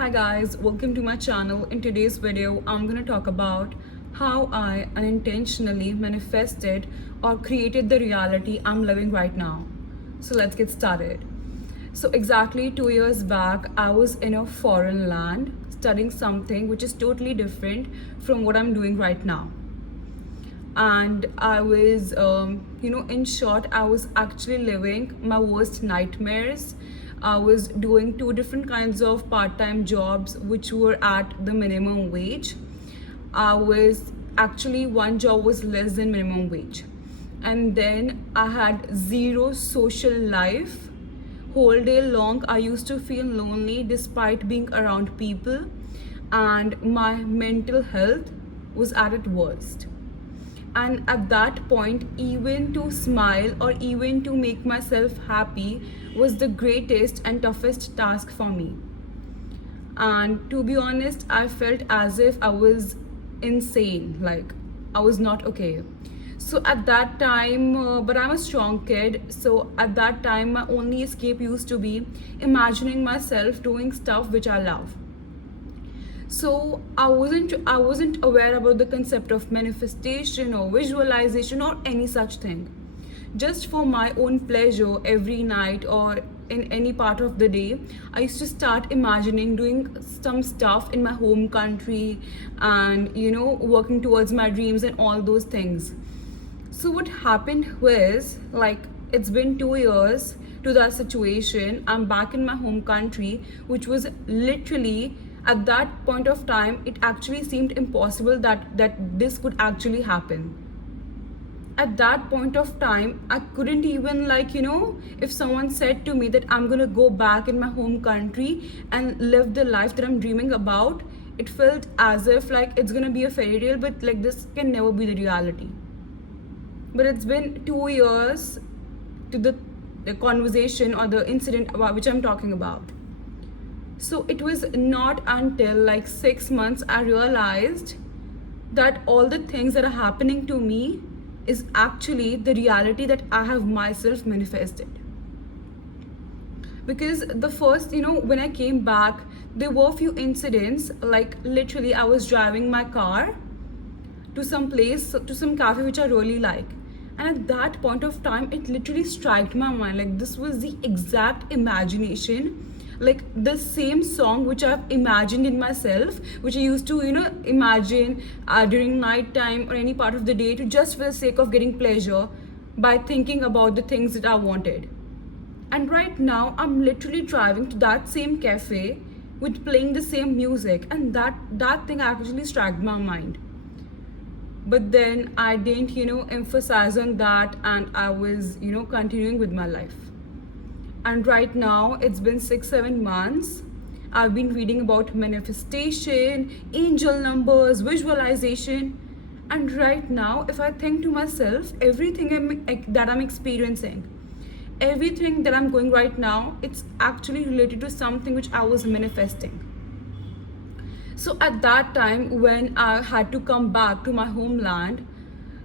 Hi guys, welcome to my channel. In today's video, I'm gonna talk about how I unintentionally manifested or created the reality I'm living right now. So let's get started. So exactly 2 years back, I was in a foreign land studying something which is totally different from what I'm doing right now. And I was, in short, I was actually living my worst nightmares. I was doing two different kinds of part-time jobs which were at the minimum wage. I was actually, one job was less than minimum wage, and then I had zero social life. Whole day long I used to feel lonely despite being around people, and my mental health was at its worst. And at that point, even to smile or even to make myself happy was the greatest and toughest task for me. And to be honest, I felt as if I was insane, like I was not okay. So at that time, but I'm a strong kid, so at that time my only escape used to be imagining myself doing stuff which I love. So I wasn't aware about the concept of manifestation or visualization or any such thing. Just for my own pleasure, every night or in any part of the day, I used to start imagining doing some stuff in my home country, and working towards my dreams and all those things. So what happened was, like, it's been 2 years to that situation. I'm back in my home country, which was literally, at that point of time, it actually seemed impossible that this could actually happen. At that point of time, I couldn't even, if someone said to me that I'm gonna go back in my home country and live the life that I'm dreaming about, it felt as if like it's gonna be a fairy tale, but like this can never be the reality. But it's been 2 years to the conversation or the incident about which I'm talking about. So it was not until like 6 months I realized that all the things that are happening to me is actually the reality that I have myself manifested. Because the first, when I came back, there were a few incidents, like literally I was driving my car to some place, to some cafe which I really like. And at that point of time, it literally struck my mind. Like, this was the exact imagination, like the same song which I've imagined in myself, which I used to, imagine during night time or any part of the day, to just for the sake of getting pleasure by thinking about the things that I wanted. And right now, I'm literally driving to that same cafe with playing the same music, and that thing actually struck my mind. But then I didn't emphasize on that, and I was continuing with my life. And right now it's been 6-7 months. I've been reading about manifestation, angel numbers, visualization, and right now if I think to myself, everything that I'm experiencing, everything that I'm going right now, it's actually related to something which I was manifesting. So at that time, when I had to come back to my homeland,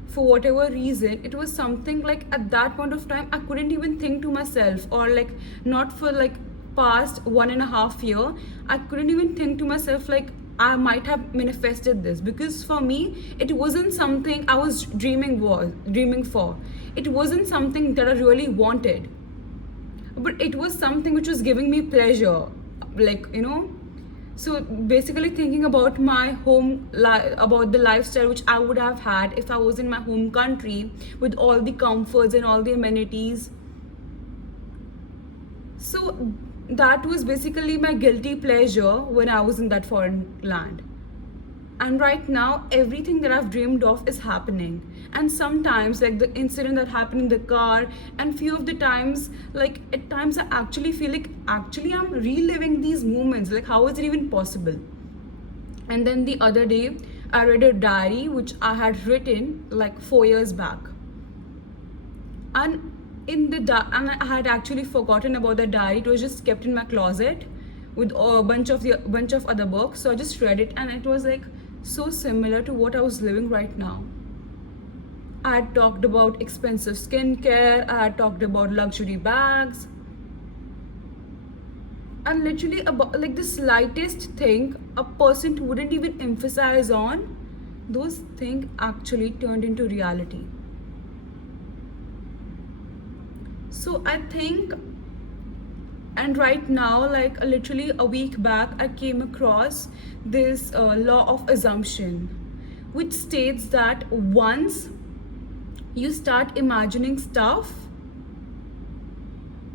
for whatever reason, it was something like, at that point of time, I couldn't even think to myself, or like, not for like past 1.5 year, I couldn't even think to myself like I might have manifested this, because for me it wasn't something I was dreaming for. It wasn't something that I really wanted, but it was something which was giving me pleasure, like so basically thinking about my about the lifestyle which I would have had if I was in my home country, with all the comforts and all the amenities. So that was basically my guilty pleasure when I was in that foreign land. And right now, everything that I've dreamed of is happening. And sometimes, like the incident that happened in the car, and few of the times, like at times I actually feel like actually I'm reliving these moments. Like, how is it even possible? And then the other day, I read a diary which I had written like 4 years back. And and I had actually forgotten about the diary. It was just kept in my closet with a bunch of other books. So I just read it, and it was like so similar to what I was living right now. I had talked about expensive skincare, I had talked about luxury bags, And literally about like the slightest thing a person wouldn't even emphasize on, those things actually turned into reality. So I think, and right now, like literally a week back, I came across this law of assumption, which states that once you start imagining stuff,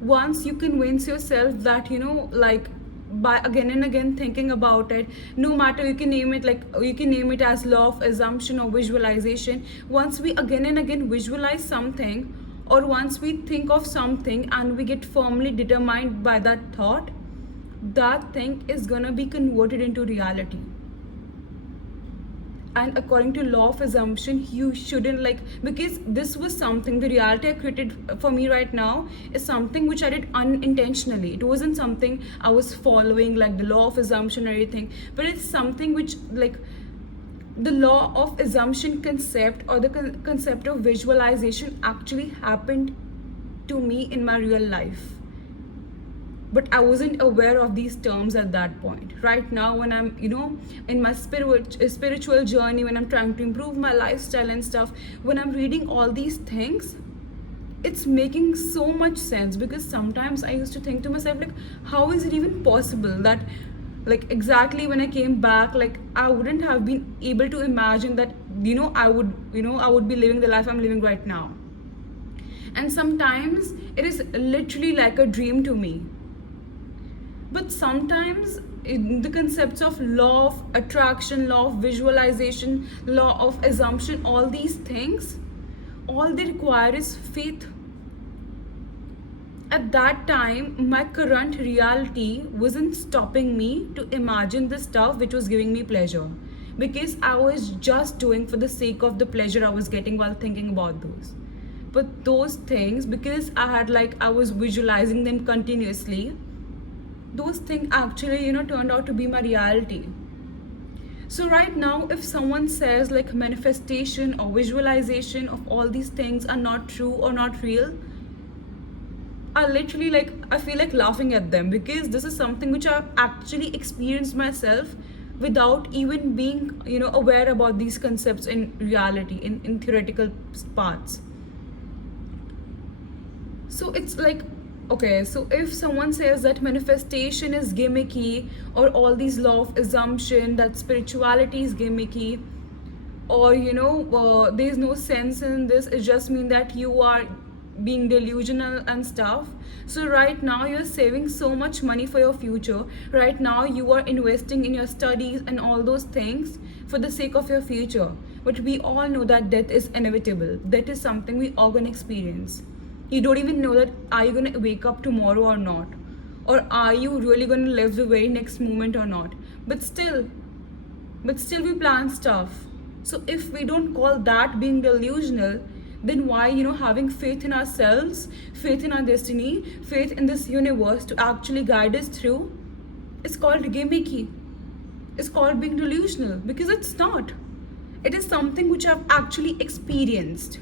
once you convince yourself that, like by again and again thinking about it, no matter, you can name it like, you can name it as law of assumption or visualization. Once we again and again visualize something, or once we think of something and we get firmly determined by that thought, that thing is gonna be converted into reality. And according to law of assumption, you shouldn't like, because this was something, the reality I created for me right now is something which I did unintentionally. It wasn't something I was following like the law of assumption or anything, but it's something which, like, the law of assumption concept, or the concept of visualization actually happened to me in my real life, but I wasn't aware of these terms at that point. Right now, when I'm, in my spiritual journey, when I'm trying to improve my lifestyle and stuff, when I'm reading all these things, it's making so much sense. Because sometimes I used to think to myself, like, how is it even possible that, like, exactly when I came back, like, I wouldn't have been able to imagine that, I would be living the life I'm living right now. And sometimes it is literally like a dream to me. But sometimes in the concepts of law of attraction, law of visualization, law of assumption, all these things, all they require is faith. At that time, my current reality wasn't stopping me to imagine the stuff which was giving me pleasure, because I was just doing for the sake of the pleasure I was getting while thinking about those. But those things, because I was visualizing them continuously, those things actually, turned out to be my reality. So right now, if someone says like manifestation or visualization of all these things are not true or not real, I feel like laughing at them, because this is something which I've actually experienced myself without even being, aware about these concepts in reality, in theoretical parts. So it's like, okay, so if someone says that manifestation is gimmicky, or all these law of assumption, that spirituality is gimmicky, or there's no sense in this, it just means that you are being delusional and stuff. So right now you're saving so much money for your future. Right now you are investing in your studies and all those things for the sake of your future. But we all know that death is inevitable. That is something we all gonna experience. You don't even know that, are you gonna wake up tomorrow or not, or are you really gonna live the very next moment or not. But still we plan stuff. So if we don't call that being delusional, then why, having faith in ourselves, faith in our destiny, faith in this universe to actually guide us through, it's called gimmicky, it's called being delusional, because it's not. It is something which I've actually experienced.